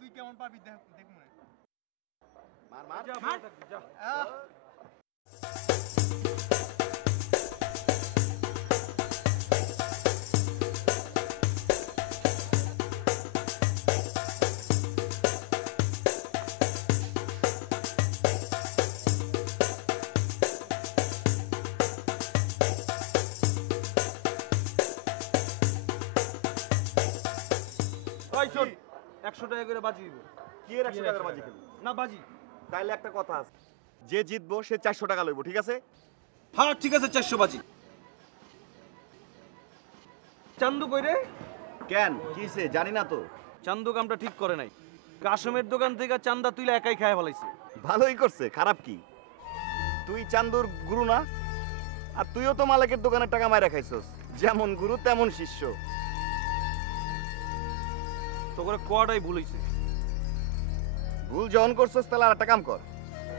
তুই কেমন পাবি দেখ মনে মার মার যা যা ওই শোন 100 টাকা করে বাজি দিব কি এর 100 টাকার বাজি খেলবি না বাজি তাইলে একটা কথা আছে যে জিতবো সে 400 টাকা লইব ঠিক আছে হ্যাঁ ঠিক আছে 400 বাজি চান্দু কই রে কেন কিসে জানি না তো চান্দু কামটা ঠিক করে নাই কাশেমের দোকান থেকে চান্দা তুইলা একাই খায় ফলাইছে ভালোই করছে খারাপ কি তুই চান্দুর গুরু না আর তুইও তো মালিকের দোকানের টাকা মাইরা খাইছস যেমন গুরু তেমন শিষ্য তো করে কোয়াটাই ভুল হইছে ভুল যখন করছস তাহলে আর একটা কাম কর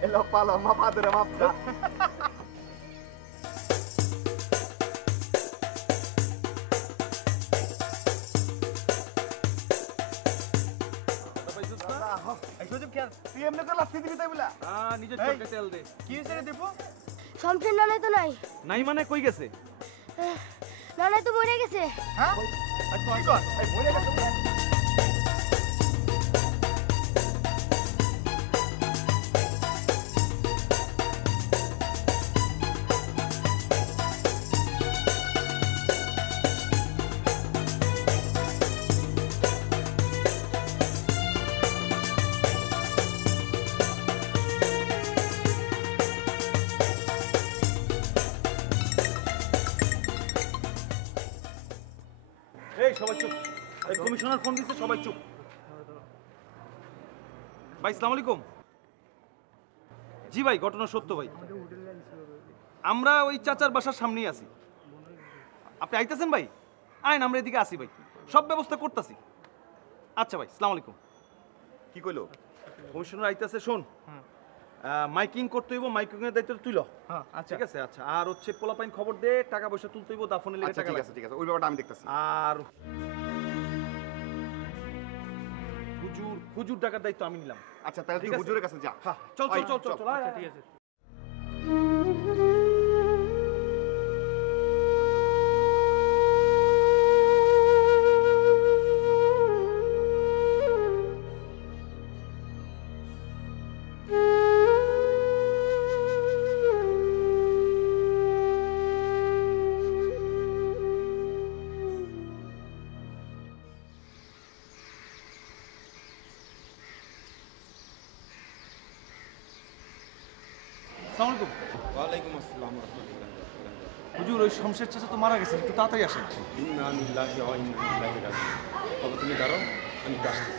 এলো পালো মাপা ধরে মাপটা তুই এমনি করে লাফি দিবি তাই বলা নিজের চোখে তেল দে কি হইছে রে দেবো শমশের নানাই তো নাই নাই মানে কই গেছে নানাই তো মরে গেছে হ্যাঁ তুই কর এই মরে গেছে এই সবাই চুপ এই কমিশনার ফোন দিছে সবাই চুপ ভাই আসসালামু আলাইকুম জি ভাই ঘটনা সত্য ভাই আমরা ওই চাচার বাসার সামনেই আছি আপনি আইতেছেন ভাই আইন আমরা এদিকে আসি ভাই সব ব্যবস্থা করতেছি আচ্ছা ভাই আসসালামু আলাইকুম কি কইলো কমিশনার আইতেছে শোন মাইকিং করতে হইব মাইকিং এর দায়িত্ব তুইল হ্যাঁ আচ্ছা ঠিক আছে আচ্ছা আর হচ্ছে পোলাপাইন খবর দে টাকা পয়সা তুলতে হইব দাফনের লেগে টাকা ঠিক আছে ওই ব্যাপারটা আমি দেখতাছি আর হুজুর টাকার দায়িত্ব আমি নিলাম আচ্ছা তাহলে তুই হুজুরের কাছে যা হ্যাঁ চল চল চল চল আচ্ছা ঠিক আছে ওয়ালাইকুম আসসালাম হুজুর ওই শমশের চাচা তো মারা গেছে একটু তাড়াতাড়ি আসেন ইন্না লিল্লাহি ওয়া ইন্না ইলাইহি রাজিউন বাবা তুমি দাঁড়াও আমি আসছি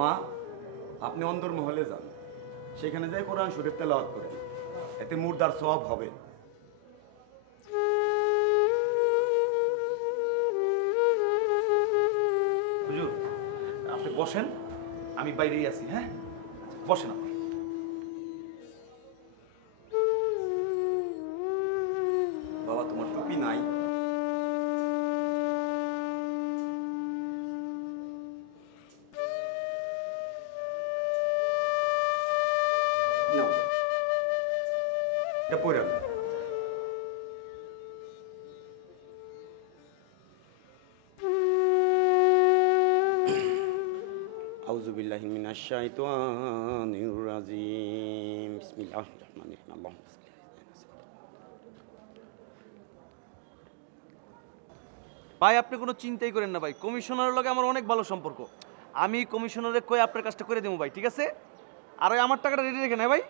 মা, আপনি অন্দরমহলে যান, সেখানে যাই কোরআন শরীফ তেলাওয়াত করেন, এতে মুর্দার সওয়াব হবে। হুজুর আপনি বসেন, আমি বাইরেই আছি। হ্যাঁ বসেন আপনি। বাবা, তোমার টুপি নাই? নাও, এটা পরে আনো। আউযু বিল্লাহি মিনাশ শাইতানির রাজিম। বিসমিল্লাহির রহমানির রহিম। আল্লাহুম্মা ভাই আপনি কোনো চিন্তাই করেন না ভাই, কমিশনারের লগে আমার অনেক ভালো সম্পর্ক। আমি কমিশনারে কই আপনার কাজটা করে দেবো ভাই, ঠিক আছে? আর ওই আমার টাকাটা রেডি রেখে নেয় ভাই।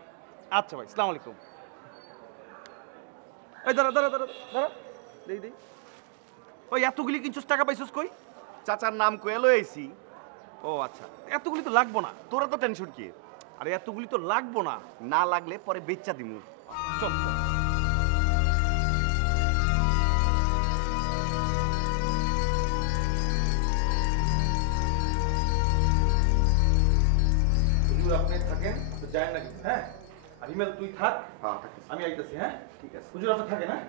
আচ্ছা ভাই, আসসালামু আলাইকুম। এই দাঁড়া দাঁড়া দাঁড়া দাঁড়া, দেই ওই এতগুলি কিনছস, টাকা পাইছস কই? চাচার নাম কয়ে লইছি। ও আচ্ছা, এতগুলি তো লাগবো না। তোরা তো টেনশন কি? আরে এতগুলি তো লাগবো না। না লাগলে পরে বেচ্চা দিমু। চল চল। হুজুর আপনি থাকেন, তো যায় না কিন্তু। হ্যাঁ আর ইমেল তুই থাক, হ্যাঁ, আমি আইতেছি। হ্যাঁ ঠিক আছে। হুজুর আপনি থাকেন। হ্যাঁ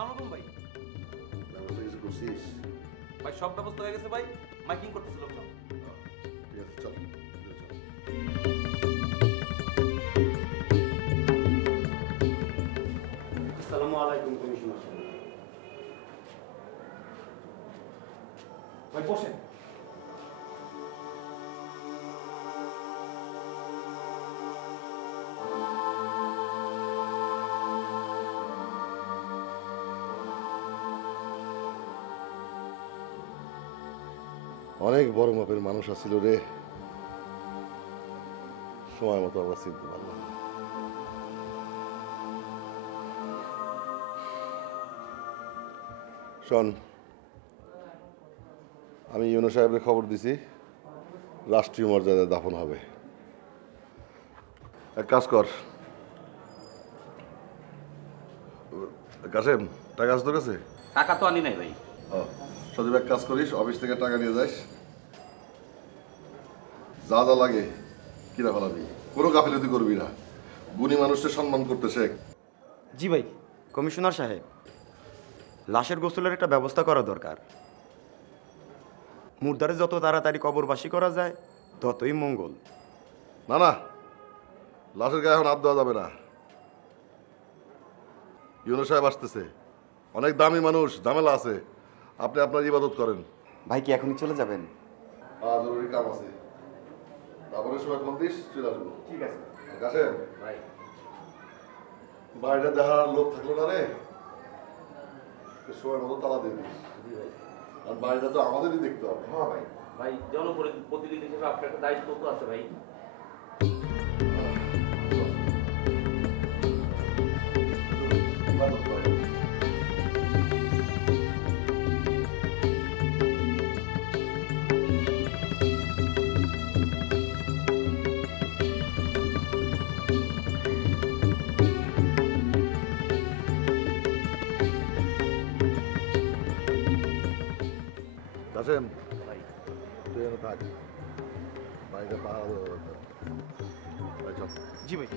আসসালামু আলাইকুম ভাই। ব্যবস্থা কিছু করছিস? ভাই সব ব্যবস্থা হয়ে গেছে ভাই, মাইকিং করতেছে লোকজন। ঠিক আছে, চল ভিতরে চল। আসসালামু আলাইকুম কমিশনার সাহেব। ভাই বসেন। অনেক বড় মাপের মানুষ আছিল রে, সময় মতো আমরা চিনতে পারলাম না। শোন, আমি ইউনো সাহেবের খবর দিছি, রাষ্ট্রীয় মর্যাদায় দাফন হবে। এক কাজ কর কাসেম, টাকা আছে তোর কাছে? টাকা তো আনি নাই ভাই। সজীব, এক কাজ করিস, অফিস থেকে টাকা নিয়ে যাস, যা যা লাগে কিনা ফেলাবি, কোনো গাফিলতি করবি না, গুণী মানুষকে সম্মান করতে শেখ। জি ভাই। কমিশনার সাহেব, লাশের গোসলের একটা ব্যবস্থা করা দরকার। মুর্দারে যত তাড়াতাড়ি কবরবাসী করা যায় ততই মঙ্গল। না না, লাশের গায়ে এখন হাত দেওয়া যাবে না। ইউনো সাহেব আসতেছে, অনেক দামি মানুষ, ঝামেলা আছে, আপনি আপনার ইবাদত করেন। ভাই কি এখনই চলে যাবেন? জরুরি কাম আছে, তারপরে সময় ফোন দিস, চলে আসবো। ঠিক আছে কাসেম ভাই বাইরে দেখার লোক থাকলো না রে, সময় মতো তালা দিয়ে দিস। আর বাইরে তো আমাদেরই দেখতে হবে। হ্যাঁ ভাই। ভাই জনপ্রতিনিধি হিসেবে আপনার একটা দায়িত্ব তো আছে ভাই। ইবাদত করেন। কাসেম, তুই এখানে থাক, বাইরে পাহাড় দেওয়া দরকার। ভাই চল। জি ভাই।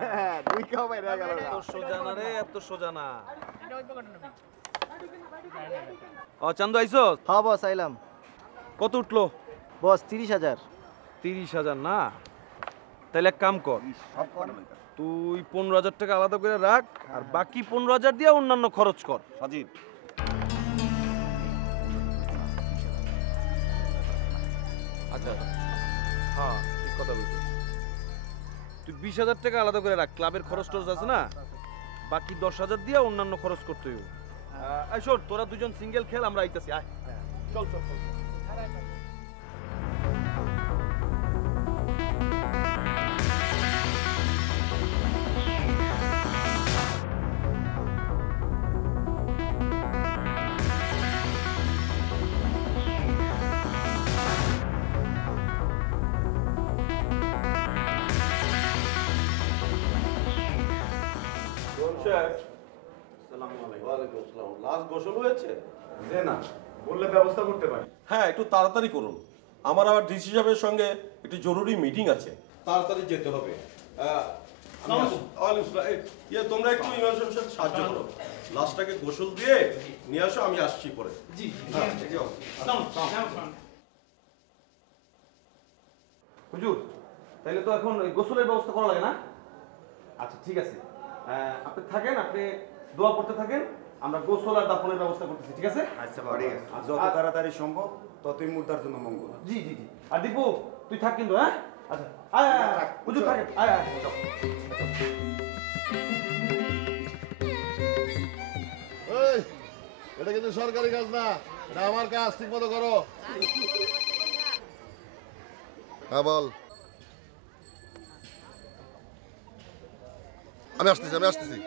হ্যাঁ 2 কাপ বাইরে গেল এত সোজা না রে, এত সোজা না। ও চান্দু আইছো? হ্যাঁ বস আইলাম। কত উঠলো? বস 30,000। 30,000 না? তাহলে এক কাম কর, তুই 15,000 টাকা আলাদা করে রাখ, আর বাকি 15,000 দিয়ে অন্যান্য খরচ কর। সজীব আচ্ছা হ্যাঁ ঠিক কথা বলছিস। তুই 20,000 টাকা আলাদা করে রাখ, ক্লাবের খরচ টরচ আছে না, বাকি 10,000 দিয়ে অন্যান্য খরচ করতে হইব। আয় শোন, তোরা দুজন সিঙ্গেল খেল, আমরা আইতাছি। আয় চল চল চল। লাস্ট গোসল হয়েছে? যে না বললে ব্যবস্থা করতে পারি। হ্যাঁ একটু তাড়াতাড়ি করুন, আমার আবার ডিসি সাহেবের সঙ্গে একটি জরুরি মিটিং আছে, তাড়াতাড়ি যেতে হবে। তোমরা একটু ইমাম সাহেবের সাথে সাহায্য করো, লাশটাকে গোসল দিয়ে নিয়ে আসো, আমি আসছি পরে। হুজুর, তাইলে তো এখন ওই গোসলের ব্যবস্থা করা লাগে না? আচ্ছা ঠিক আছে, আপনি থাকেন, আপনি দোয়া পড়তে থাকেন, আমরা গোসল আর দাফনের ব্যবস্থা করতেছি, ঠিক আছে? আচ্ছা বাবা, যত তাড়াতাড়ি সম্ভব ততই মুদ্রার জন্য মঙ্গল। জি জি জি। আর দীপু তুই থাক কিন্তু, হ্যাঁ? আচ্ছা আয় আয় আয়, হুজুর থাকেন, আয় আয় যাও। এই, এটা কিন্তু সরকারি কাজ না, এটা আমার কাজ, ঠিক মতো করো। হ্যাঁ বল। আমি আসতেছি।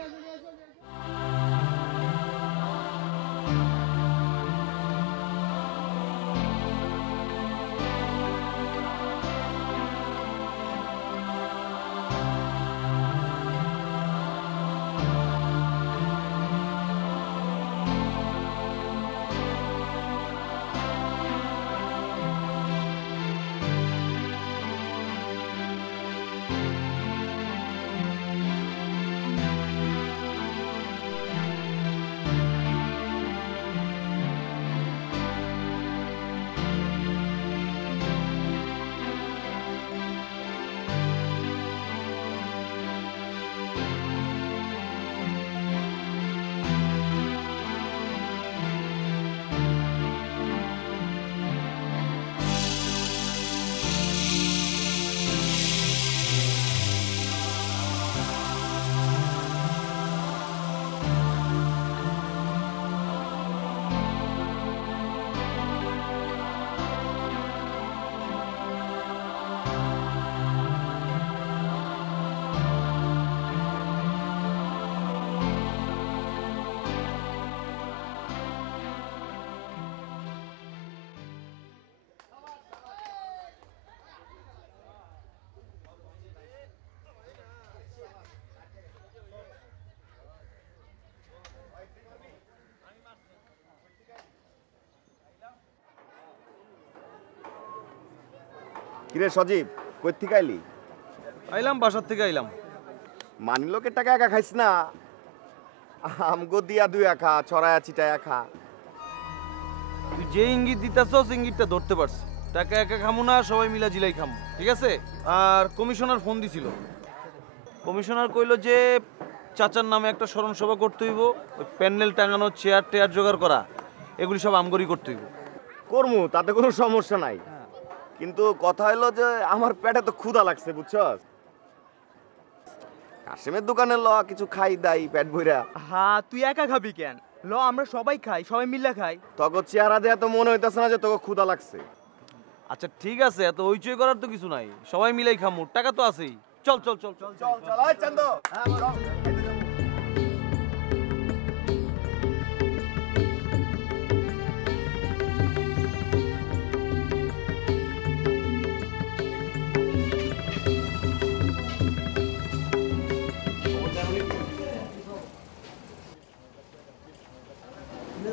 কিরে সজীব, কই থেকে আইলি? আইলাম, বাসার থেকে আইলাম। মানি লোকের টাকা একা খাইস না, আমগো দিয়া 2 খা, ছড়ায়া চিটায়া খা। তুই যে ইঙ্গিত দিতাছস ইঙ্গিতটা ধরতে পারছি। টাকা একা খামু না, সবাই মিলা জিলাই খামু, ঠিক আছে? আর কমিশনার ফোন দিছিল, কমিশনার কইলো যে চাচার নামে একটা স্মরণ সভা করতে হইব, ওই প্যান্ডেল টাঙানো, চেয়ার টেয়ার জোগাড় করা, এগুলি সব আমগরি করতে হইব। করমু, তাতে কোনো সমস্যা নাই, কিন্তু কথা হলো যে আমার পেটে তো ক্ষুধা লাগছে, বুঝছস? কাশেমের দোকানে ল কিছু খাই দাই পেট ভইরা। হ্যাঁ তুই একা খাবি কেন? ল আমরা সবাই খাই, সবাই মিলে খাই। তোকে চেহারা দেয়া তো মনে হইতাছে না যে তোকে ক্ষুধা লাগছে। আচ্ছা ঠিক আছে, এত হইচই করার তো কিছু নাই, সবাই মিলাই খামু, টাকা তো আছেই। চল চল চল চল চল চল, আয় চান্দ।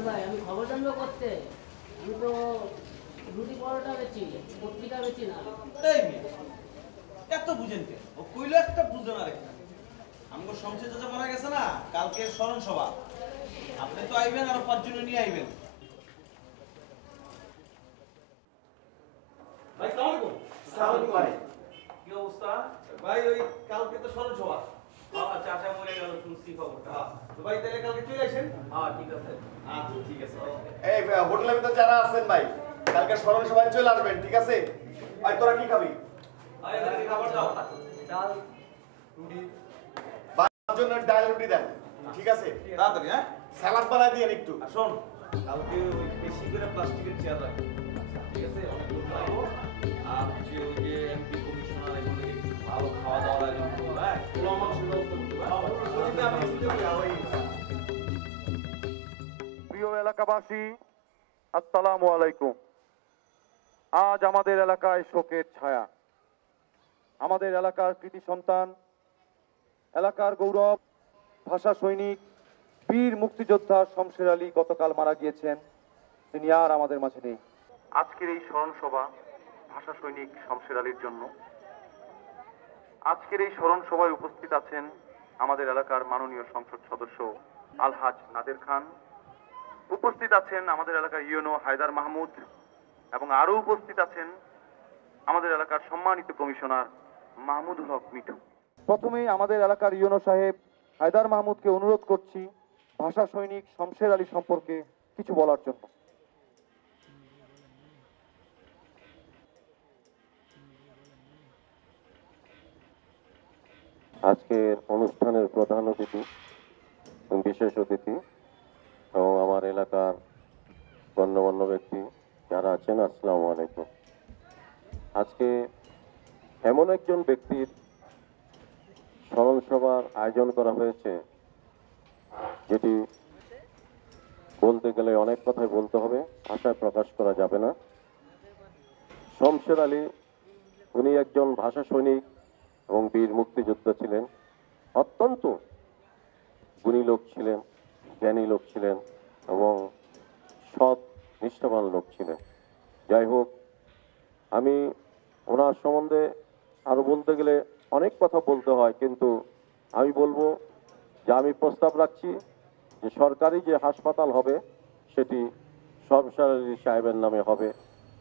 ভাই আমি খবর জানবো করতে, আমি তো রুটি পরোটা বেচি, পত্রিকা বেচি না। এত বুঝেন কে? ও কইলো একটা বুঝে না রে। সংসদ চাচা মারা গেছে না, কালকে স্মরণ সভা। আপনি তো আইবেন, আর 5 জন নিয়ে আইবেন। ভাই সালাম আলাইকুম। সালাম ভাই। কি অবস্থা? ভাই ওই কালকে তো স্মরণ সভা। হ্যাঁ, চাচা মরে গেল শুনছি খবরটা। তো ভাই তাহলে কালকে চলে আসেন। হ্যাঁ, ঠিক আছে। আচ্ছা ঠিক আছে। এই হোটেলের ভিতর যারা আছেন ভাই, কালকে স্মরণ সভায় চলে আসবেন, ঠিক আছে? আর তোরা কি খাবি? আয় এদেরকে খাবার দাও। ডাল, রুটি। বাচ্চার জন্য ডাল রুটি দেন, ঠিক আছে? তাড়াতাড়ি হ্যাঁ। সালাদ বানায় দিয়ে একটু। আর শোন, কালকে ওই বেশি করে প্লাস্টিকের চেয়ার রাখবো, ঠিক আছে? অনেক লোক লাগবো। আর হচ্ছে ওই যে এমপি কমিশনার এগুলো একটু ভালো খাওয়া দাওয়ার আয়োজন করবো, হ্যাঁ? পোলাও মাংসের ব্যবস্থা করতে হবে, হ্যাঁ? ওইটা আমি শুনতে পাই, আওয়াই। প্রিয় এলাকাবাসী, আসসালামু আলাইকুম। আজ আমাদের এলাকায় শোকের ছায়া। আমাদের এলাকার কৃতি সন্তান, এলাকার গৌরব, ভাষা সৈনিক, বীর মুক্তিযোদ্ধা শমশের আলী গতকাল মারা গিয়েছেন। তিনি আর আমাদের মাঝে নেই। আজকের এই স্মরণ সভা ভাষা সৈনিক শমশের আলীর জন্য। আজকের এই স্মরণ সভায় উপস্থিত আছেন আমাদের এলাকার মাননীয় সংসদ সদস্য আলহাজ নাদের খান, উপস্থিত আছেন আমাদের এলাকার ইউনো হায়দার মাহমুদ, এবং আরো উপস্থিত আছেন আমাদের এলাকার সম্মানিত কমিশনার মাহমুদুল হক মিঠু। প্রথমেই আমাদের এলাকার ইউনো সাহেব হায়দার মাহমুদকে অনুরোধ করছি ভাষা সৈনিক শমশের আলী সম্পর্কে কিছু বলার জন্য। আজকের অনুষ্ঠানের প্রধান অতিথি, বিশেষ অতিথি এবং আমার এলাকার গণ্যমান্য ব্যক্তি যারা আছেন, আসসালামু আলাইকুম। আজকে এমন একজন ব্যক্তির স্মরণ সভার আয়োজন করা হয়েছে, যেটি বলতে গেলে অনেক কথাই বলতে হবে, ভাষায় প্রকাশ করা যাবে না। শমশের আলী, উনি একজন ভাষা সৈনিক এবং বীর মুক্তিযোদ্ধা ছিলেন। অত্যন্ত গুণী লোক ছিলেন, জ্ঞানী লোক ছিলেন এবং সৎ নিষ্ঠাবান লোক ছিলেন। যাই হোক, আমি ওনার সম্বন্ধে আরো বলতে গেলে অনেক কথা বলতে হয়, কিন্তু আমি বলবো যে আমি প্রস্তাব রাখছি যে সরকারি যে হাসপাতাল হবে সেটি শমশের আলী সাহেবের নামে হবে,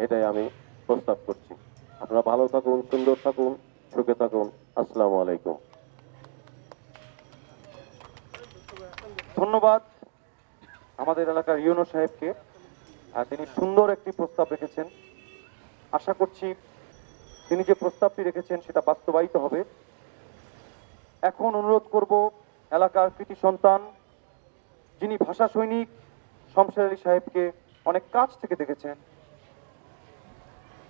এটাই আমি প্রস্তাব করছি। আপনারা ভালো থাকুন, সুন্দর থাকুন, সুখে থাকুন। আসসালামু আলাইকুম। ধন্যবাদ আমাদের এলাকার ইউনো সাহেবকে। তিনি সুন্দর একটি প্রস্তাব রেখেছেন। আশা করছি তিনি যে প্রস্তাবটি রেখেছেন সেটা বাস্তবায়িত হবে। এখন অনুরোধ করব এলাকার কৃতি সন্তান, যিনি ভাষা সৈনিক শমশের আলী সাহেবকে অনেক কাছ থেকে দেখেছেন,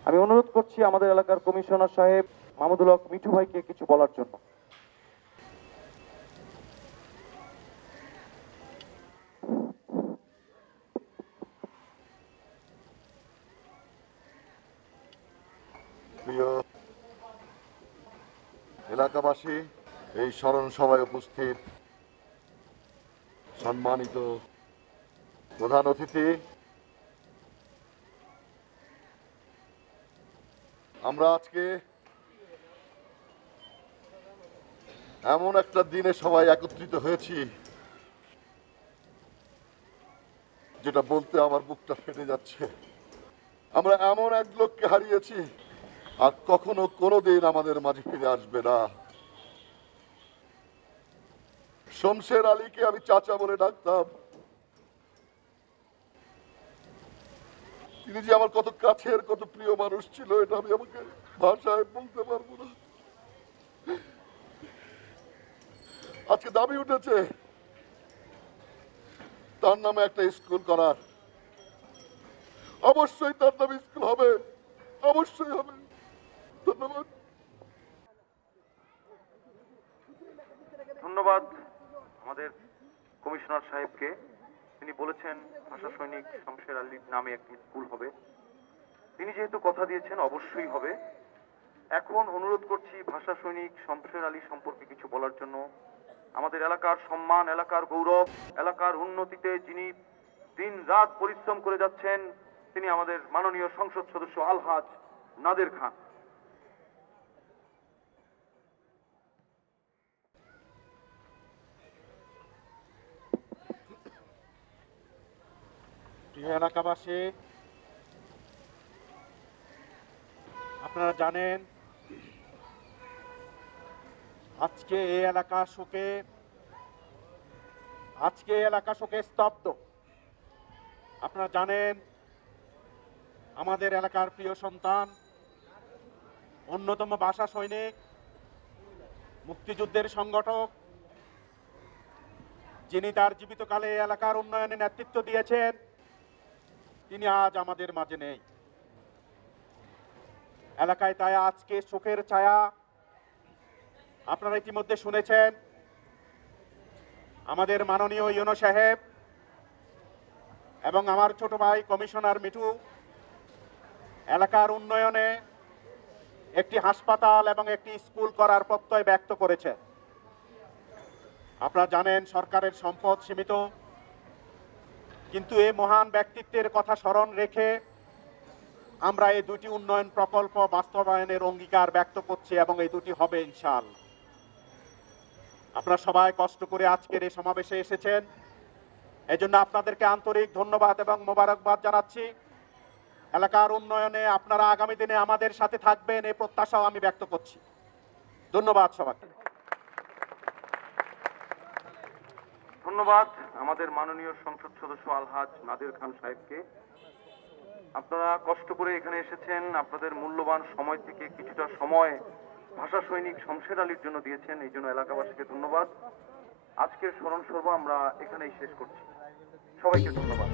আমি অনুরোধ করছি আমাদের এলাকার কমিশনার সাহেব মাহমুদুল হক মিঠু ভাইকে কিছু বলার জন্য। প্রিয় এলাকাবাসী, এই স্মরণ সভায় উপস্থিত সম্মানিত প্রধান অতিথি, আমরা আজকে এমন একটা দিনে সবাই একত্রিত হয়েছি যেটা বলতে আমার বুকটা ফেটে যাচ্ছে। আমরা এমন এক লোককে হারিয়েছি আর কখনো কোনোদিন আমাদের মাঝে ফিরে আসবে না। শমশের আলীকে আমি চাচা বলে ডাকতাম। তিনি যে আমার কত কাছের, কত প্রিয় মানুষ ছিল, এটা আমি আমাকে ভাষায় বলতে পারবো না। আজকে দাবি উঠেছে তার নামে একটা স্কুল করার। অবশ্যই তার নামে স্কুল হবে, অবশ্যই হবে। ধন্যবাদ। ধন্যবাদ আমাদের কমিশনার সাহেবকে। তিনি বলেছেন ভাষা সৈনিক শমশের আলীর নামে একটি স্কুল হবে। তিনি যেহেতু কথা দিয়েছেন অবশ্যই হবে। এখন অনুরোধ করছি ভাষা সৈনিক শমশের আলী সম্পর্কে কিছু বলার জন্য আমাদের এলাকার সম্মান, এলাকার গৌরব, এলাকার উন্নতিতে যিনি দিন রাত পরিশ্রম করে যাচ্ছেন, তিনি আমাদের মাননীয় সংসদ সদস্য আলহাজ নাদের খান। এলাকাবাসী, আপনারা জানেন আজকে এই এলাকা শোকে স্তব্ধ। আপনারা জানেন আমাদের এলাকার প্রিয় সন্তান, অন্যতম ভাষা সৈনিক, মুক্তিযুদ্ধের সংগঠক, যিনি তার জীবিতকালে এলাকার উন্নয়নে নেতৃত্ব দিয়েছেন, তিনি আজ আমাদের মাঝে নেই। এলাকায় তাই আজকে শোকের ছায়া। আপনারা ইতিমধ্যে শুনেছেন আমাদের মাননীয় ইউনো সাহেব এবং আমার ছোট ভাই কমিশনার মিঠু এলাকার উন্নয়নে একটি হাসপাতাল এবং একটি স্কুল করার প্রত্যয় ব্যক্ত করেছে। আপনারা জানেন সরকারের সম্পদ সীমিত, কিন্তু এই মহান ব্যক্তিত্বের কথা স্মরণ রেখে আমরা এই দুটি উন্নয়ন প্রকল্প বাস্তবায়নের অঙ্গীকার ব্যক্ত করছি এবং এই দুটি হবে ইনশাআল্লাহ। আপনারা সবাই কষ্ট করে আজকের এই সমাবেশে এসেছেন, এজন্য আপনাদেরকে আন্তরিক ধন্যবাদ এবং মোবারকবাদ জানাচ্ছি। এলাকার উন্নয়নে আপনারা আগামী দিনে আমাদের সাথে থাকবেন এই প্রত্যাশাও আমি ব্যক্ত করছি। ধন্যবাদ সবাইকে। ধন্যবাদ আমাদের মাননীয় সংসদ সদস্য আলহাজ নাদির খান সাহেবকে। আপনারা কষ্ট করে এখানে এসেছেন, আপনাদের মূল্যবান সময় থেকে কিছুটা সময় ভাষা সৈনিক শমশের আলীর জন্য দিয়েছেন, এই জন্য এলাকাবাসীকে ধন্যবাদ। আজকের স্মরণ সভা আমরা এখানেই শেষ করছি। সবাইকে ধন্যবাদ।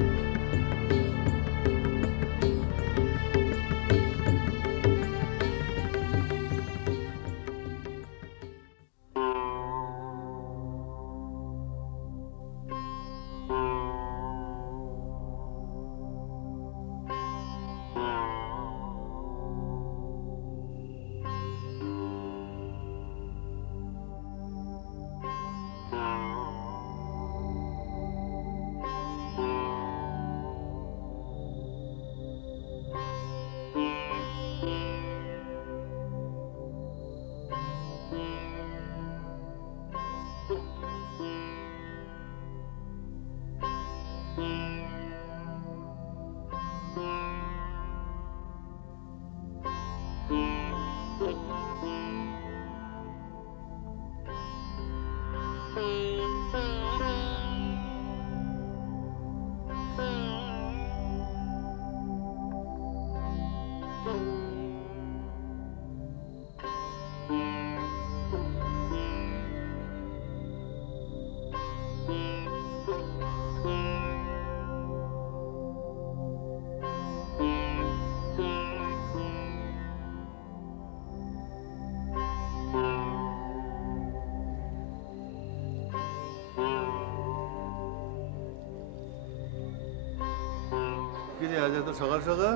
সকাল সকাল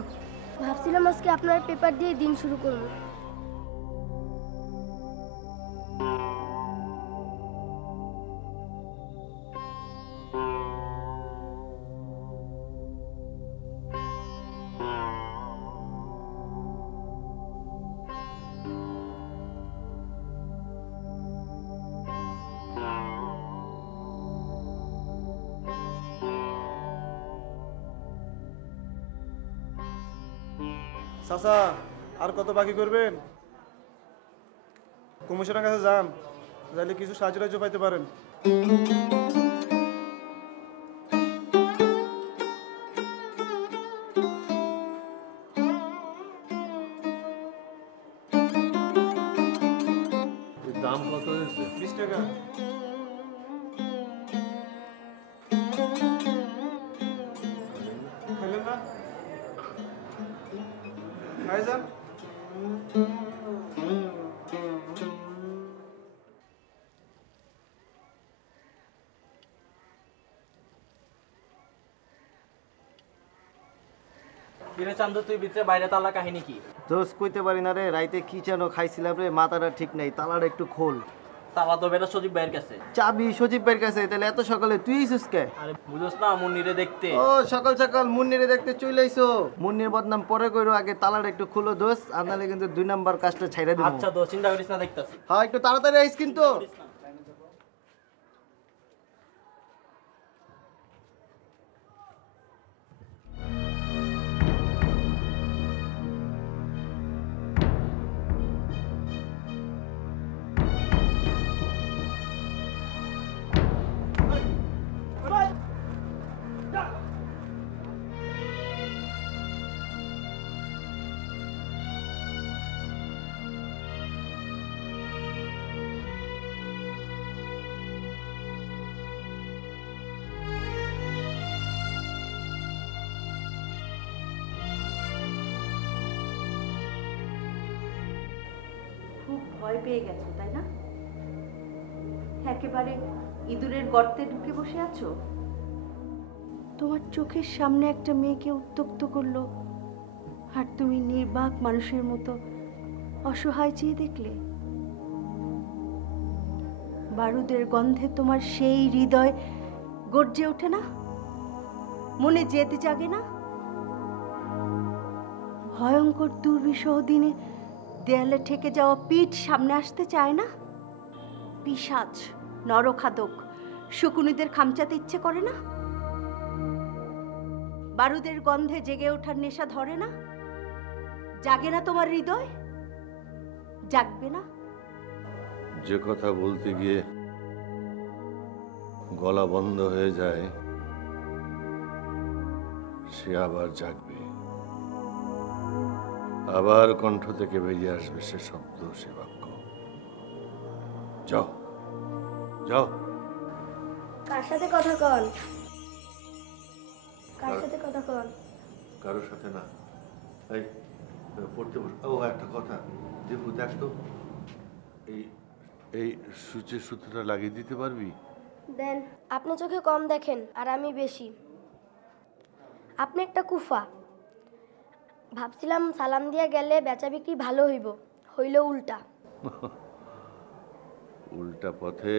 ভাবছিলাম আজকে আপনার পেপার দিয়ে দিন শুরু করবো। চাচা আর কত বাকি করবেন? কমিশনের কাছে যান, যাইলে কিছু সাহায্য পাইতে পারেন। দাম কত হয়েছে? 20 টাকা। খাইলেন না? খাই যান। কিরে চান্দু, তুই ভিতরে বাইরে তালা কাহিনী কি? দোষ কইতে পারি না রে, রাইতে কি যেন খাইছিলাম রে, মাথাটা ঠিক নাই, তালাটা একটু খোল। তালা তো বেটা সজীব ভাইয়ের কাছে। চাবি সজীব ভাইয়ের কাছে? তাহলে এত সকালে তুই আইছিস কে? আরে বুঝোস না মুন্নিরে দেখতে। ও সকাল সকাল মুন্নিরে দেখতে চলে আইছো? মুন্নির বদনাম পরে কইরো, আগে তালাটা একটু খুলো দোষ, আর নাহলে কিন্তু 2 নাম্বার কাজটা ছাইরা দিব। আচ্ছা দোষ, চিন্তা করিস না, দেখতাছি। হ্যাঁ একটু তাড়াতাড়ি আইস কিন্তু। ভয় পেয়ে গেছো তাই না? একেবারে ইঁদুরের গর্তে ঢুকে বসে আছো। তোমার চোখের সামনে একটা মেয়েকে উত্ত্যক্ত করলো, আর তুমি নির্বাক মানুষের মতো অসহায় চেয়ে দেখলে। বারুদের গন্ধে তোমার সেই হৃদয় গর্জে ওঠে না? মনে জেদ জাগে না? ভয়ঙ্কর দুর্বিষহ দিনে দেয়ালে ঠেকে যাওয়া পিঠ সামনে আসতে চায় না? পিশাচ, নরখাদক, শকুনিদের খামচাতে ইচ্ছে করে না? বারুদের গন্ধে জেগে ওঠার নেশা ধরে না? জাগে না তোমার হৃদয়? জাগবে না? যে কথা বলতে গিয়ে গলা বন্ধ হয়ে যায়, সে আবার জাগবে, আবার কণ্ঠ থেকে বেরিয়ে আসবে সে শব্দ, সে বাক্য। যাও যাও। কার সাথে কথা কন? কার সাথে কথা কন? কারোর সাথে না। এই পড়তে বস। ও একটা কথা, দীপু দেখ তো, এই এই সূচের সূত্রটা লাগিয়ে দিতে পারবি? দেন। আপনি চোখে কম দেখেন আর আমি বেশি। আপনি একটা কুফা। ভাবছিলাম সালাম দিয়া গেলে বেচা বিক্রি ভালো হইব, হইল উল্টা। উল্টা পথে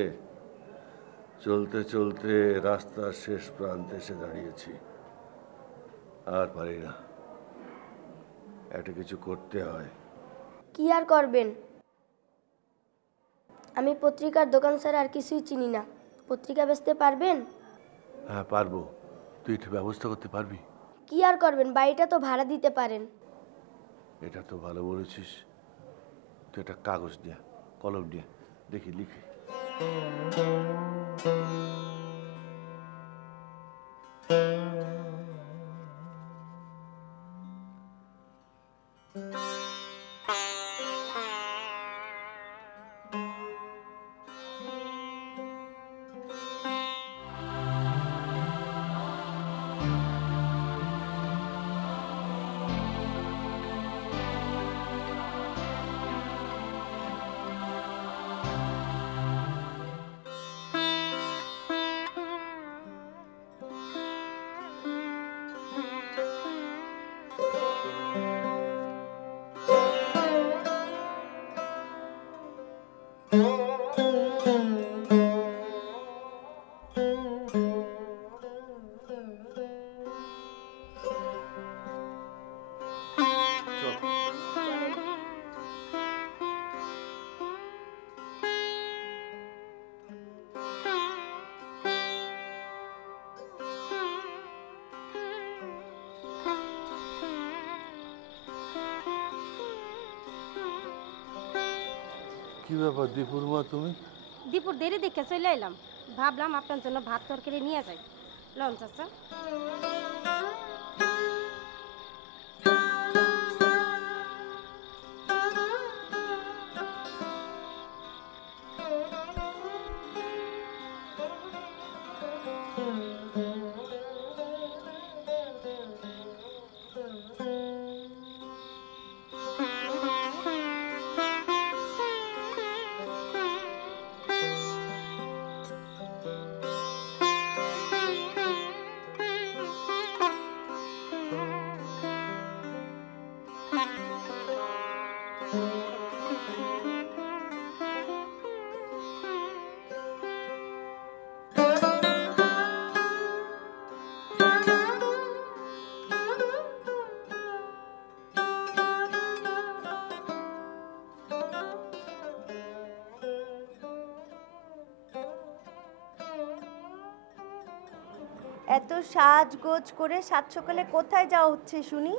চলতে চলতে রাস্তার শেষ প্রান্তে এসে দাঁড়িয়েছি, আর পারি না। একটা কিছু করতে হয়। কি আর করবেন? আমি পত্রিকার দোকান ছাড়া আর কিছুই চিনি না। পত্রিকা বেচতে পারবেন? হ্যাঁ পারবো। তুই একটু ব্যবস্থা করতে পারবি? কি আর করবেন, বাড়িটা তো ভাড়া দিতে পারেন। এটা তো ভালো বলেছিস। তুই একটা কাগজ দিয়ে, কলম দিয়ে, দেখি লিখে। কি ব্যাপার দীপুর মা, তুমি? দীপুর দেরি দেখে চলে এলাম, ভাবলাম আপনার জন্য ভাত তরকারি নিয়ে যাই। লন চাচা। এত সাজগোজ করে সাত সকালে কোথায় যাওয়া হচ্ছে শুনি?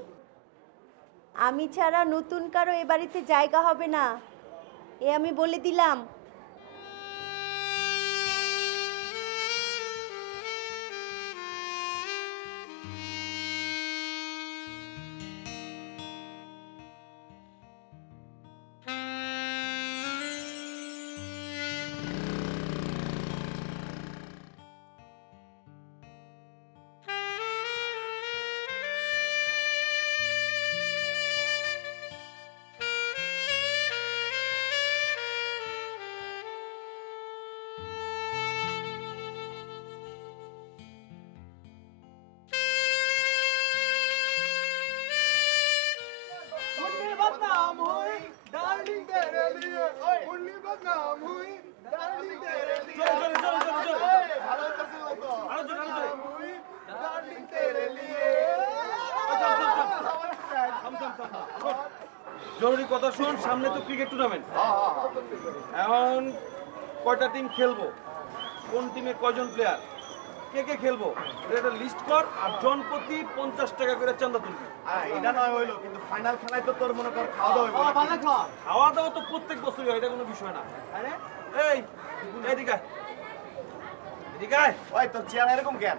আমি ছাড়া নতুন কারো এ বাড়িতে জায়গা হবে না, এ আমি বলে দিলাম। জরুরি কথা শোন, সামনে তো ক্রিকেট টুর্নামেন্ট। এখন কয়টা টিম খেলবো, কোন টিমে কয়জন প্লেয়ার, কে কে খেলবো, এটা লিস্ট কর। আর জনপ্রতি 50 টাকা করে চাঁদা তুলবি। এটা নয় হইলো, কিন্তু ফাইনাল খেলায় তো তোর মনে কর খাওয়া দাওয়া হইবো। খাওয়া দাওয়া তো প্রত্যেক বছরই হয়, এটা কোনো বিষয় না। এই এদিকে আয়। এদিকে আয়। ওই তোর চেয়ার এরকম কেন?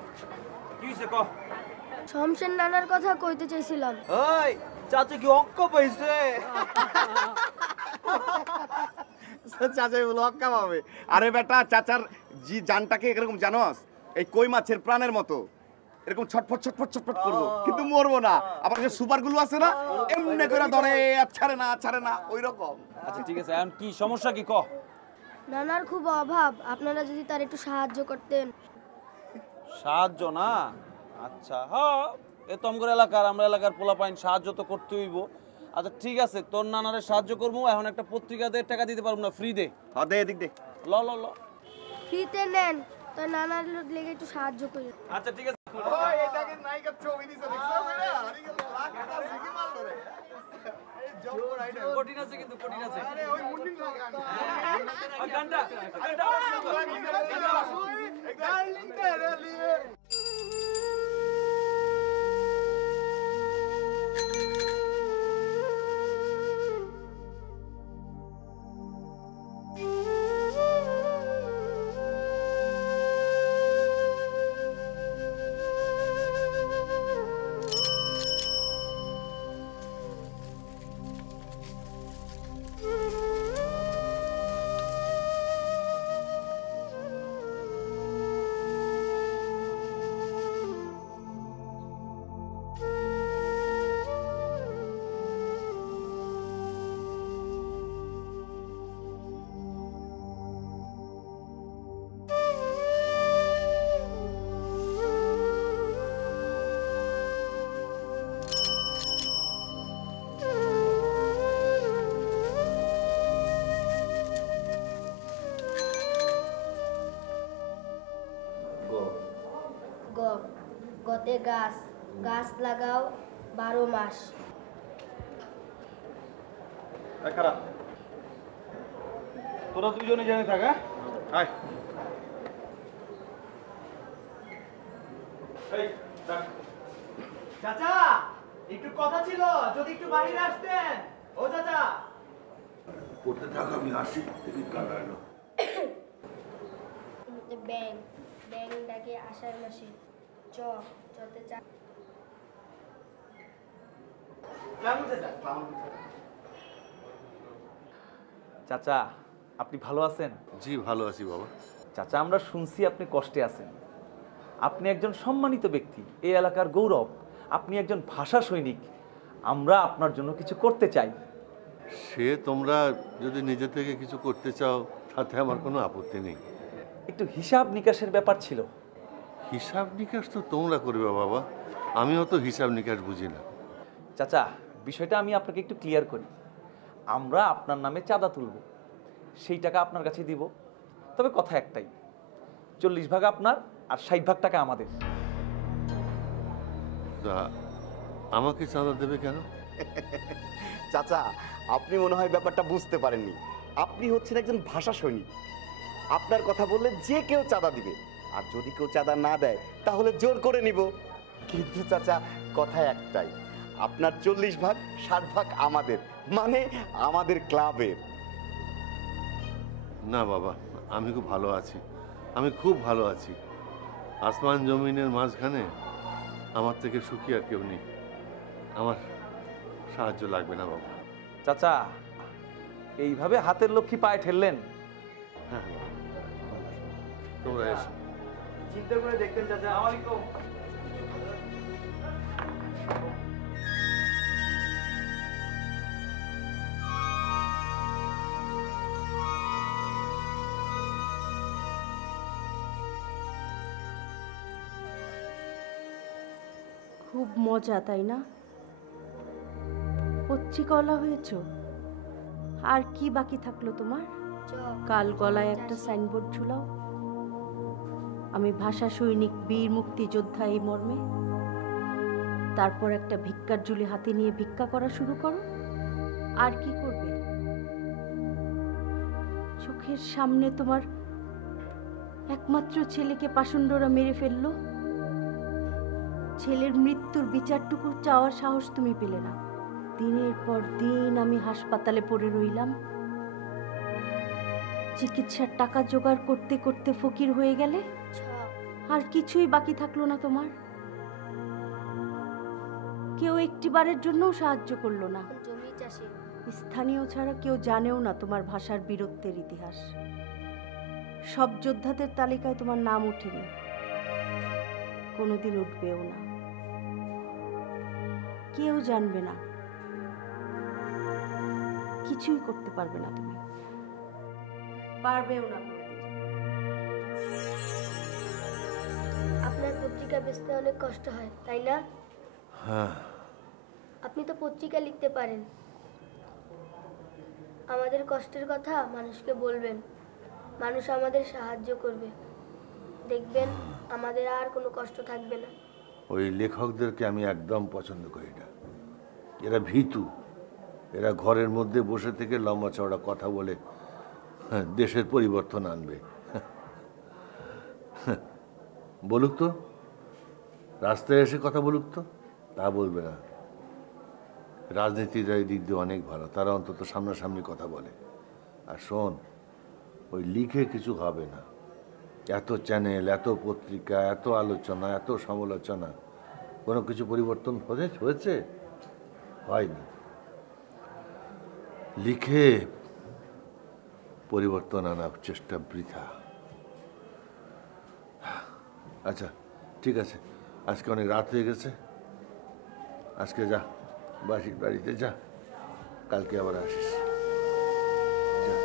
কি হইছে ক? শমশের নানার কথা কইতে চাইছিলাম। ওই চাচু কি অক্ক পাইছে? চাচাই বলো অক্কা পাবে। আরে বেটা, চাচার জি জানটাকে এরকম জানোস, এই কই মাছের প্রাণের মতো এরকম ছটফট ছটফট ছটফট করবো, কিন্তু মরবো না। আবার যে সুপার গুলো আছে না, এমনি করে ধরে ছাড়ে না ওই রকম। আচ্ছা ঠিক আছে, এখন কি সমস্যা কি ক? নানার খুব অভাব, আপনারা যদি তার একটু সাহায্য করতেন। সাহায্য না? আচ্ছা হ্যাঁ, এ তো আমগর এলাকার, আমরা এলাকার পোলা পাইন, সাহায্য তো করতে হইব। আচ্ছা ঠিক আছে, তোর নানারে সাহায্য করবো। এখন একটা পত্রিকা দে, টাকা দিতে পারবো না, ফ্রি দে। হ্যাঁ দে, এদিক দে। ল ল ল। ফ্রিতে নেন, তো নানার লেগে একটু সাহায্য করি। আচ্ছা ঠিক আছে। ওই এটাকে নায়িকা ছবি দিছে, দেখছো বেটা? আরে লাখ টাকা সিকি মাল ধরে। এই জব করাই না। কঠিন আছে কিন্তু, কঠিন আছে। আরে ওই মুন্ডিং লাগা। ওই গানটা ডার্লিং তেরে লিয়ে। গতে গাছ, গাছ লাগাও 12 মাস। খারাপ, তোরা দুজনে জানে থাক। হ্যাঁ আয়। এই ডাক। চাচা একটু কথা ছিল, যদি একটু বাইরে আসতেন। ও চাচা করতে থাক, আমি আসি। দেখি কারা এলো। ব্যাং ব্যাং ডাকে আষাঢ় মাসে, চতে চা। চাচা আপনি ভালো আছেন? জি ভালো আছি বাবা। চাচা আমরা শুনছি আপনি কষ্টে আছেন। আপনি একজন সম্মানিত ব্যক্তি, এই এলাকার গৌরব। আপনি একজন ভাষা সৈনিক। আমরা আপনার জন্য কিছু করতে চাই। সে তোমরা যদি নিজে থেকে কিছু করতে চাও তাতে আমার কোনো আপত্তি নেই। একটু হিসাব নিকাশের ব্যাপার ছিল। হিসাব নিকাশ তো তোমরা করবে বাবা, আমিও তো হিসাব নিকাশ বুঝি না। চাচা বিষয়টা আমি আপনাকে একটু ক্লিয়ার করি। আমরা আপনার নামে চাঁদা তুলব, সেই টাকা আপনার কাছে দিব। তবে কথা একটাই, 40 ভাগ আপনার আর 60 ভাগ টাকা আমাদের। তা আমাকে চাঁদা দেবে কেন? চাচা আপনি মনে হয় ব্যাপারটা বুঝতে পারেননি। আপনি হচ্ছেন একজন ভাষা সৈনিক। আপনার কথা বললে যে কেউ চাঁদা দিবে, আর যদি কেউ চাঁদা না দেয় তাহলে জোর করে নিব। কিন্তু চাচা কথা একটাই, আপনার 40 ভাগ 60 ভাগ আমাদের, মানে আমাদের ক্লাবের। না বাবা, আমি খুব ভালো আছি, আমি খুব ভালো আছি। আসমান জমিনের মাঝখানে আমার থেকে সুখী আর কেউ নেই। আমার সাহায্য লাগবে না বাবা। চাচা এইভাবে হাতের লক্ষ্মী পায়ে ঠেললেন। হ্যাঁ তোমরা এসো। চিন্তা করে দেখতেন চাচা। ওয়ালাইকুম। খুব মজা তাই না? পত্রিকাওয়ালা হয়েছ, আর কি বাকি থাকলো তোমার? কাল গলায় একটা সাইনবোর্ড ঝুলাও, আমি ভাষা সৈনিক, বীর মুক্তিযোদ্ধা এই মর্মে। তারপর একটা ভিক্ষার ঝুলি হাতে নিয়ে ভিক্ষা করা শুরু করো। আর কি করবে? চোখের সামনে তোমার একমাত্র ছেলেকে পাষণ্ডরা মেরে ফেললো। ছেলের মৃত্যুর বিচারটুকু চাওয়ার সাহস তুমি পেলে না। দিনের পর দিন আমি হাসপাতালে পড়ে রইলাম। চিকিৎসার টাকা জোগাড় করতে করতে ফকির হয়ে গেলে, আর কিছুই বাকি থাকলো না তোমার। কেউ একটিবারের জন্যও সাহায্য করলো না। জমি চাষে স্থানীয় ছাড়া কেউ জানেও না তোমার ভাষার বীরত্বের ইতিহাস। সব যোদ্ধাদের তালিকায় তোমার নাম ওঠেনি, কোনোদিন উঠবেও না। কেউ জানবে না, কিছুই করতে পারবে না তুমি, পারবেও না। আপনার পত্রিকা বেচতে অনেক কষ্ট হয়, তাই না? হ্যাঁ, আপনি তো পত্রিকা লিখতে পারেন। আমাদের কষ্টের কথা মানুষকে বলবেন, মানুষ আমাদের সাহায্য করবে। দেখবেন আমাদের আর কোনো কষ্ট থাকবে না। ওই লেখকদেরকে আমি একদম পছন্দ করি না। এরা ভীতু। এরা ঘরের মধ্যে বসে থেকে লম্বা চওড়া কথা বলে দেশের পরিবর্তন আনবে। বলুক তো, রাস্তায় এসে কথা বলুক তো। তা বলবে না। রাজনীতিটা এই দিক দিয়ে অনেক ভালো, তারা অন্তত সামনাসামনি কথা বলে। আর শোন, ওই লিখে কিছু হবে না। এত চ্যানেল, এত পত্রিকা, এত আলোচনা, এত সমালোচনা, কোনো কিছু পরিবর্তন হয়েছে? হয়নি। লিখে পরিবর্তন আনার চেষ্টা বৃথা। আচ্ছা ঠিক আছে, আজকে অনেক রাত হয়ে গেছে। আজকে যা, বাসির বাড়িতে যা, কালকে আবার আসিস। যা।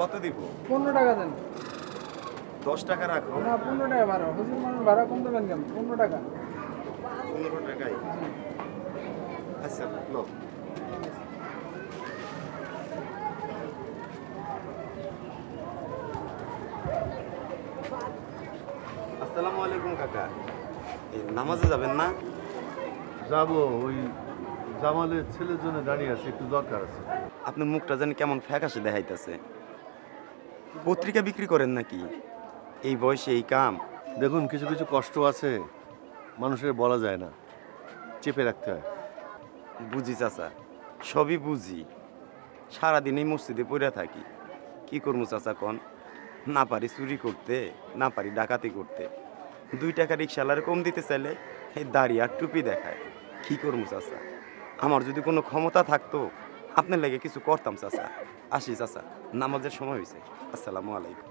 কত দিব? 15 টাকা দেন। 10 টাকা রাখো। না 15 টাকা ভাড়া, হুজুর মানুষ ভাড়া কম দেবেন কেন? 15 টাকা। 15 টাকাই। আচ্ছা লো। আসসালামু আলাইকুম কাকা। এই নামাজে যাবেন না? যাবো, ওই জামালের ছেলের জন্য দাঁড়িয়ে আছে, একটু দরকার আছে। আপনার মুখটা জানি কেমন ফ্যাকাশে দেখাইতেছে। পত্রিকা বিক্রি করেন নাকি? এই বয়সে এই কাম? দেখুন, কিছু কিছু কষ্ট আছে, মানুষের বলা যায় না, চেপে রাখতে হয়। বুঝি চাচা, সবই বুঝি। সারাদিন এই মসজিদে পড়ে থাকি, কি করবো চাচা কন? না পারি চুরি করতে, না পারি ডাকাতি করতে। 2 টাকা রিক্সাওয়ালার কম দিতে চাইলে এই দাড়ি আর টুপি দেখায়। কি করবো চাচা? আমার যদি কোনো ক্ষমতা থাকতো আপনার লাগে কিছু করতাম চাচা। আসি চাচা, নামাজের সময় হয়েছে। আসসালামু আলাইকুম।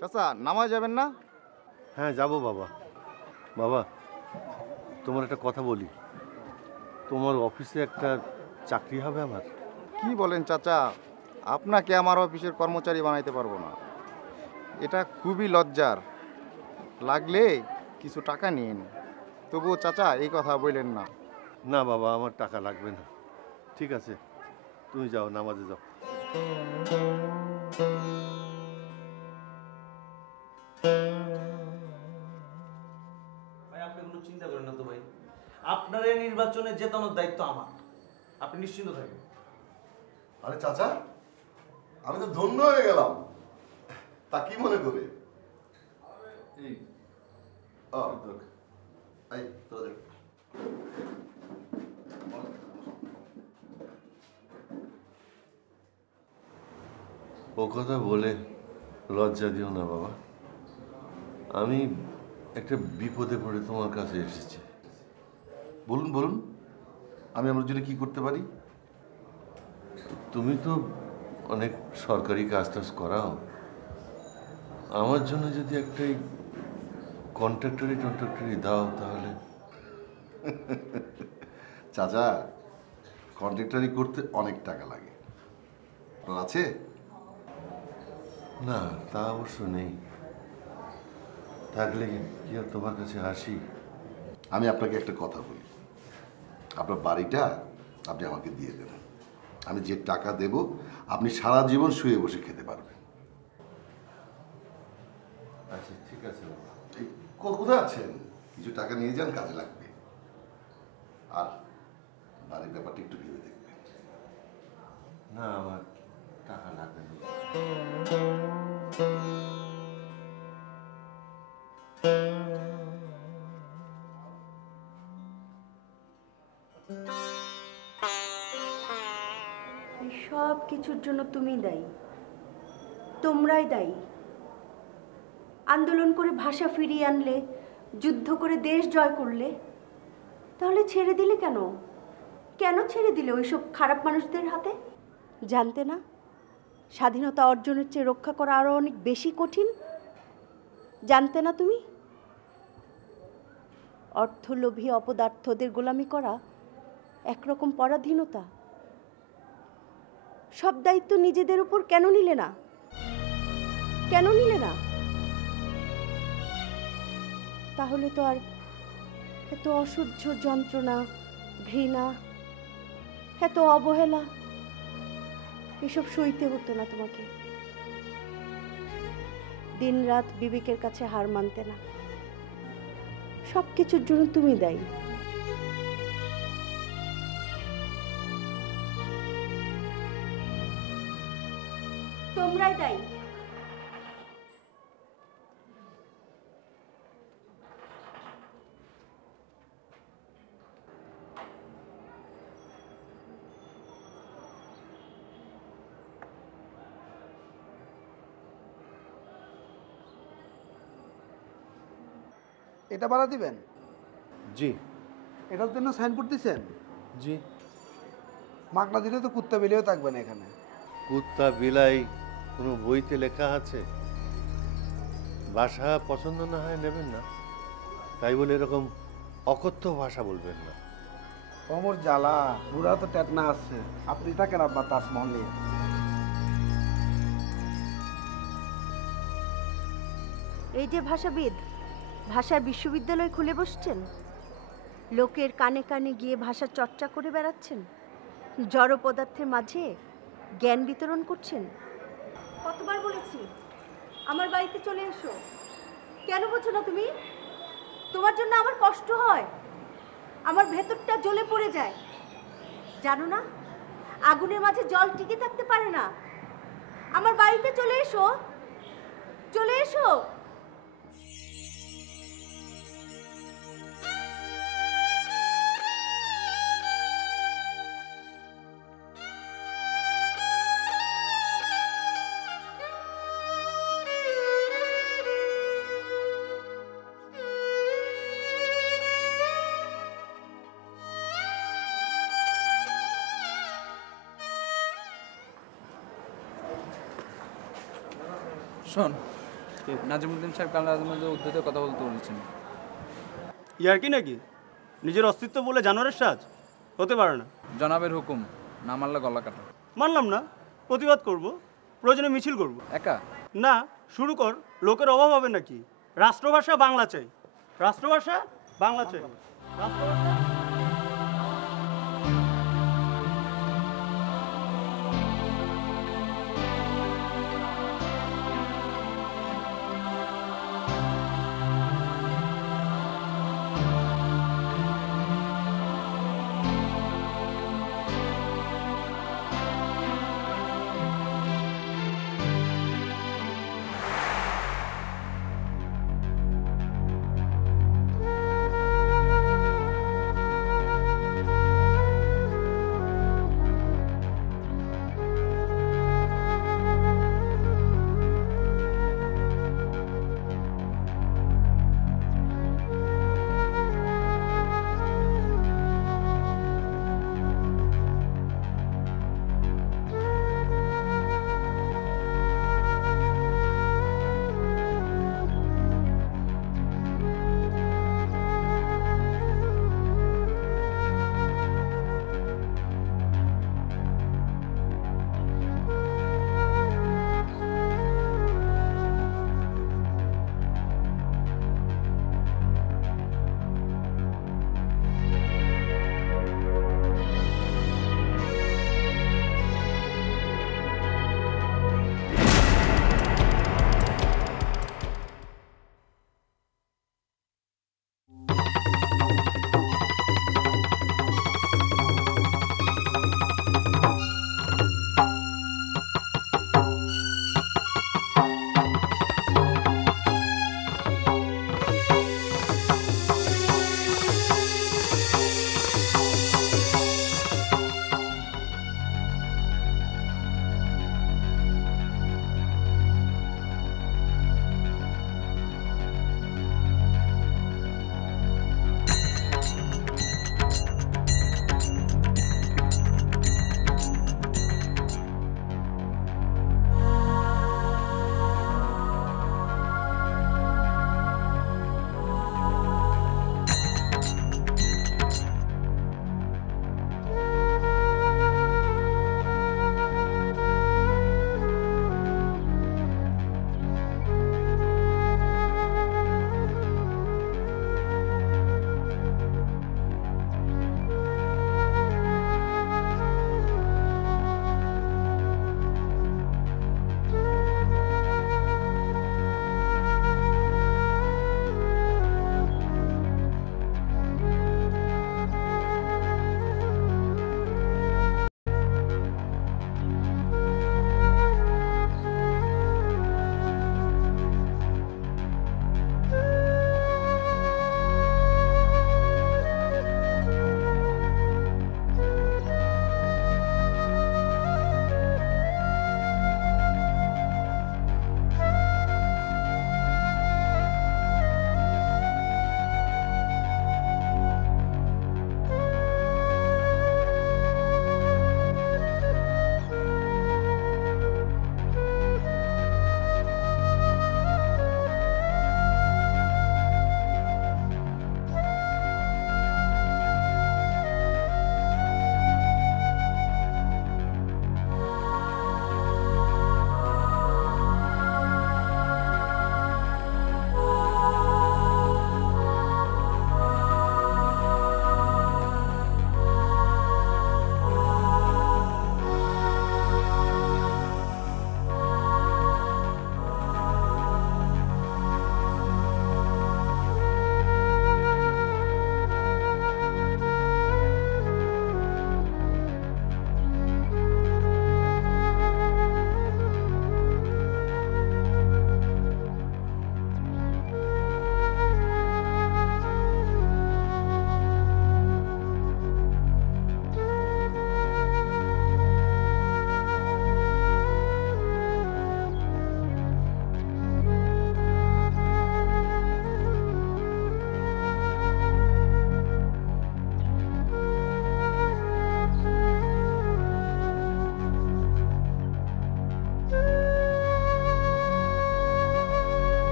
চাচা নামাজ যাবেন না? হ্যাঁ যাবো বাবা। বাবা, তোমার একটা কথা বলি, তোমার অফিসে একটা চাকরি হবে আমার। কি বলেন চাচা, আপনাকে আমার অফিসের কর্মচারী বানাইতে পারবো না। এটা খুবই লজ্জার। লাগলে কিছু টাকা নিন, তবুও চাচা এই কথা বললেন না। না বাবা, আমার টাকা লাগবে না। ঠিক আছে, তুমি যাও, নামাজে যাও। ভাই আপনি কোনো চিন্তা করেন না তো ভাই, আপনার এই নির্বাচনে জেতানোর দায়িত্ব আমার, আপনি নিশ্চিন্ত থাকবেন। আরে চাচা, আমি তো ধন্য হয়ে গেলাম। তা কি মনে করে? ও কথা বলে লজ্জা দিও না বাবা। আমি একটা বিপদে পড়ে তোমার কাছে এসেছি। বলুন বলুন, আমি আমার জন্য কি করতে পারি? তুমি তো অনেক সরকারি কাজ টাজ করাও, আমার জন্য যদি একটা কন্ট্রাক্টরি দাও তাহলে। চাচা, কন্ট্রাক্টরি করতে অনেক টাকা লাগে, আপনার আছে? না, তা অবশ্য নেই। থাকলে কি আর তোমার কাছে আসি? আমি আপনাকে একটা কথা বলি, আপনার বাড়িটা আপনি আমাকে দিয়ে দেবেন। আমি যে টাকা দেব আপনি সারা জীবন শুয়ে বসে খেতে পারবেন। আচ্ছা ঠিক আছে বাবা। কোথায় আছেন? কিছু টাকা নিয়ে যান, কাজে লাগবে। আর বাড়ির ব্যাপারটা একটু ভেবে দেখবেন। না, আমার টাকা লাগবে না। এই সব কিছুর জন্য তুমি দায়ী, তোমরাই দায়ী। আন্দোলন করে ভাষা ফিরিয়ে আনলে, যুদ্ধ করে দেশ জয় করলে, তাহলে ছেড়ে দিলে কেন? কেন ছেড়ে দিলে ওইসব খারাপ মানুষদের হাতে? জানতে না স্বাধীনতা অর্জনের চেয়ে রক্ষা করা আরো অনেক বেশি কঠিন? জানতে না তুমি অর্থলোভী অপদার্থদের গোলামি করা একরকম পরাধীনতা? সব দায়িত্ব নিজেদের উপর কেন নিলে না? কেন নিলে না? তাহলে তো আর এত অসহ্য যন্ত্রণা, ঘৃণা, এত অবহেলা এসব সইতে হতো না তোমাকে। দিনরাত বিবেকের কাছে হার মানতে না। সব কিছুর জন্য তুমি দায়ী। তোমরাই দায়ী। এটা ভাড়া দিবেন? জি। এটার জন্য সাইনবোর্ড দিচ্ছেন? জি। মাগনা দিলে তো কুত্তা বিলেও থাকবে না এখানে। কুত্তা বিলাই কোনো বইতে লেখা আছে? ভাষা পছন্দ না হয় নেবেন না, তাই বলে এরকম অকথ্য ভাষা বলবেন না। অমর জ্বালা, বুড়া তো টেটনা আছে, আপনি থাকেন আব্বা তাজমহলে। এই যে ভাষাবিদ, ভাষার বিশ্ববিদ্যালয় খুলে বসছেন, লোকের কানে কানে গিয়ে ভাষা চর্চা করে বেড়াচ্ছেন, জড় পদার্থের মাঝে জ্ঞান বিতরণ করছেন। কতবার বলেছি আমার বাড়িতে চলে এসো, কেন বোঝো না তুমি? তোমার জন্য আমার কষ্ট হয়, আমার ভেতরটা জ্বলে পড়ে যায়। জানো না আগুনের মাঝে জল টিকে থাকতে পারে না। আমার বাড়িতে চলে এসো, চলে এসো। শোন, নাজিমুদ্দিন সাহেব কাল রাজমহলের উদ্ধৃত কথা বলতে বলেছেন। ইয়ার কি নাকি? নিজের অস্তিত্ব বলে জানোয়ারের সাজ হতে পারে না। জনাবের হুকুম, না মানলে গলা কাটা। মানলাম না, প্রতিবাদ করব, প্রয়োজনে মিছিল করব। একা না, শুরু কর, লোকের অভাব হবে নাকি? রাষ্ট্রভাষা বাংলা চাই, রাষ্ট্রভাষা বাংলা চাই, রাষ্ট্রভাষা